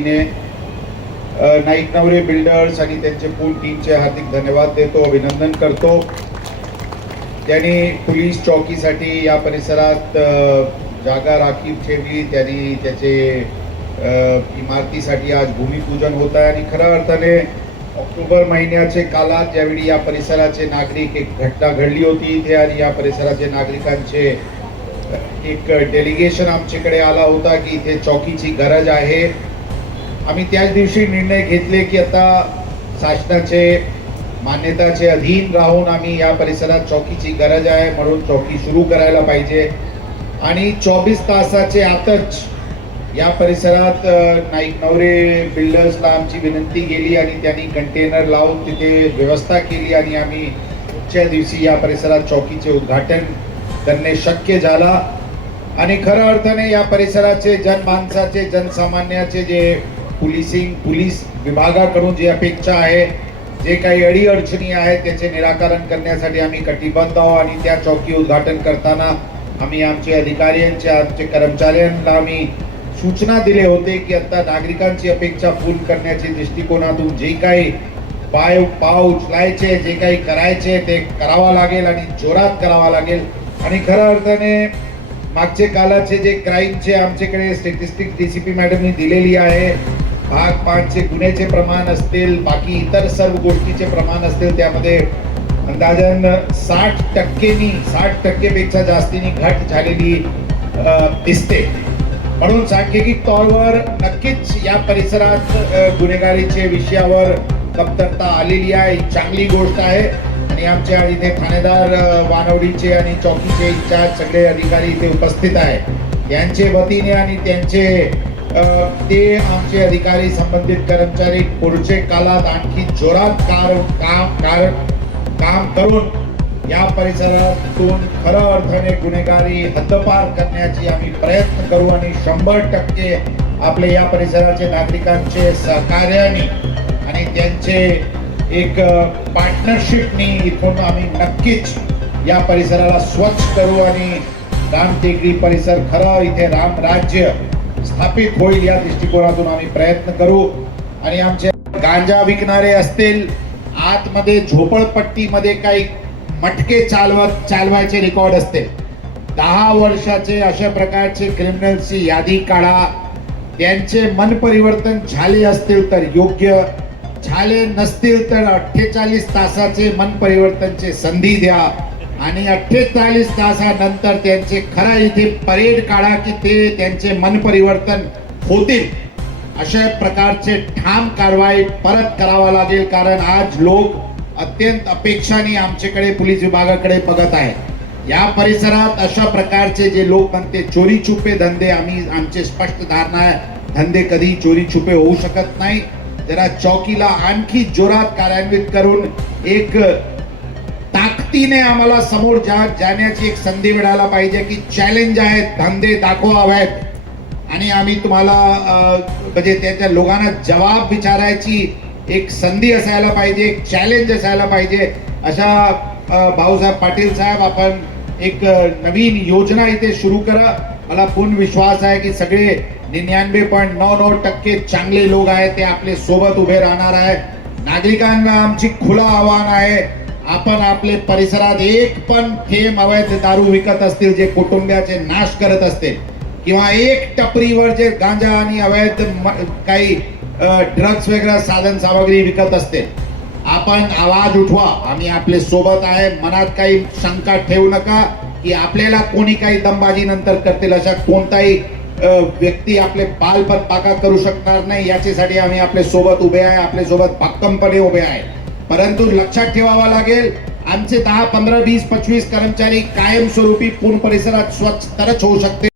नाईक नवरे builders आणि त्यांचे पूर्ण टीमचे हार्दिक धन्यवाद देतो, अभिनंदन करतो। त्यांनी पोलीस चौकीसाठी या परिसरात जागा राखीव ठेवली, त्यांनी त्याचे इमारतीसाठी आज भूमिपूजन होत आहे आणि खऱ्या अर्थाने ऑक्टोबर महिन्याचे काळात ज्यावेळी या परिसराचे नागरिक एक घटना घडली होती इथे आणि या परिसराचे नागरिकांचे एक डेलिगेशन आमच्याकडे आला होता की इथे चौकीची गरज आहे। आम्ही त्याच दिवशी निर्णय घेतले की आता शासनाचे मान्यताचे अधीन राहून आम्ही या परिसरात चौकीची गरज आहे म्हणून चौकी सुरू करायला पाहिजे आणि 24 तासाचे आतच या परिसरात नाईक नवरे बिल्डर्सला आमची विनंती केली आणि त्यांनी कंटेनर लावून तिथे व्यवस्था केली आणि आम्ही पुढच्या दिवशी या परिसरात चौकीचे उद्घाटन करणे शक्य झाला। आणि खऱ्या अर्थाने या परिसराचे जनमानसाचे जनसामान्याचे जे पोलीस विभागाकडून जी अपेक्षा आहे, जे काही अडीअडचणी आहेत त्याचे निराकरण करण्यासाठी आम्ही कटिबद्ध आहोत आणि त्या चौकी उद्घाटन करताना आम्ही आमचे अधिकाऱ्यांचे आमचे कर्मचाऱ्यांना आम्ही सूचना दिले होते की आता नागरिकांची अपेक्षा पूर्ण करण्याच्या दृष्टिकोनातून जे काही पाव उचलायचे जे काही करायचे ते करावं लागेल आणि जोरात करावं लागेल। आणि खऱ्या अर्थाने मागचे काळाचे जे क्राईमचे आमच्याकडे स्टॅटिस्टिक्स डीसीपी मॅडमनी दिलेली आहे, भाग 5चे गुन्ह्याचे प्रमाण असतील, बाकी इतर सर्व गोष्टीचे प्रमाण असतील, त्यामध्ये अंदाजन 60% पेक्षा जास्तीनी घट झालेली दिसते। म्हणून सांख्यिक तौरवर नक्कीच या परिसरात गुन्हेगारीचे विषयावर कमतरता आलेली आहे, ही चांगली गोष्ट आहे। आणि आमच्या इथे ठाणेदार वानवडीचे आणि चौकीचे इंचार्ज सगळे अधिकारी इथे उपस्थित आहेत, त्यांचे वतीने आणि त्यांचे ते आमचे अधिकारी संबंधित कर्मचारी पुढचे काळात आणखी जोरात काम करून या परिसरातून खऱ्या अर्थाने गुन्हेगारी हद्दपार करण्याची आम्ही प्रयत्न करू आणि 100% आपले या परिसराचे नागरिकांचे सहकार्याने आणि त्यांचे एक पार्टनरशिपनी इथून आम्ही नक्कीच या परिसराला स्वच्छ करू आणि रामटेकडी परिसर खरं इथे राम राज्य स्थापित होईल या दृष्टिकोनातून आम्ही प्रयत्न करू। आणि आमचे गांजा विकणारे असतील, आतमध्ये झोपडपट्टीमध्ये काही मटके चालवायचे रेकॉर्ड असते, 10 वर्षाचे अशा प्रकारचे क्रिमिनल्सची यादी काढा, त्यांचे मन परिवर्तन झाले असतील तर योग्य, झाले नसतील तर 48 तासाचे मन परिवर्तनचे संधी द्या आणि 48 तासानंतर त्यांचे खरा इथे परेड काढा की ते त्यांचे मन परिवर्तन होतील। अशा प्रकारचे ठाम कारवाई परत करावा लागेल, कारण आज लोक अत्यंत अपेक्षाने आमच्याकडे पोलीस विभागाकडे बघत आहेत। या परिसरात अशा प्रकारचे जे लोक म्हणते चोरी छुपे धंदे, आमचे स्पष्ट धारणा आहे धंदे कधी चोरी छुपे होऊ शकत नाही। जरा चौकीला आणखी जोरात कार्यान्वित करून एक ताकदीने आम्हाला समोर जाण्याची एक संधी मिळायला पाहिजे की चॅलेंज आहेत, धंदे दाखवावेत आणि आम्ही तुम्हाला म्हणजे त्याच्या लोकांना जवाब विचारायची एक संधी असायला पाहिजे, एक चॅलेंज असायला पाहिजे। अशा भाऊसाहेब पाटील साहेब, आपण एक नवीन योजना इथे सुरू करा। मला पूर्ण विश्वास आहे की सगळे 99.99% चांगले लोक आहेत, ते आपले सोबत उभे राहणार आहे। नागरिकांना आमची खुला आव्हान आहे, आपण आपले परिसरात एक पण थेंब अवैध दारू विकत असतील, जे कुटुंबाचे नाश करत असतील, किंवा एक टपरीवर जे गांजा आणि अवैध काही ड्रग्स वगैरे साधन सामग्री विकत असते, आपण आवाज उठवा, आम्ही आपले सोबत आहे। मनात काही शंका ठेवू नका की आपल्याला कोणी काही दमबाजी नंतर करतील, अशा कोणताही व्यक्ती आपले बालपत पाका करू शकणार नाही, याच्यासाठी आम्ही आपले सोबत उभे आहे, आपले सोबत भक्कमपणे उभे आहे। परंतु लक्षात ठेवावा लागेल, आमचे 10, 15, 20, 25 कर्मचारी कायमस्वरूपी पूर्ण परिसरात स्वच्छ तरच होऊ शकते।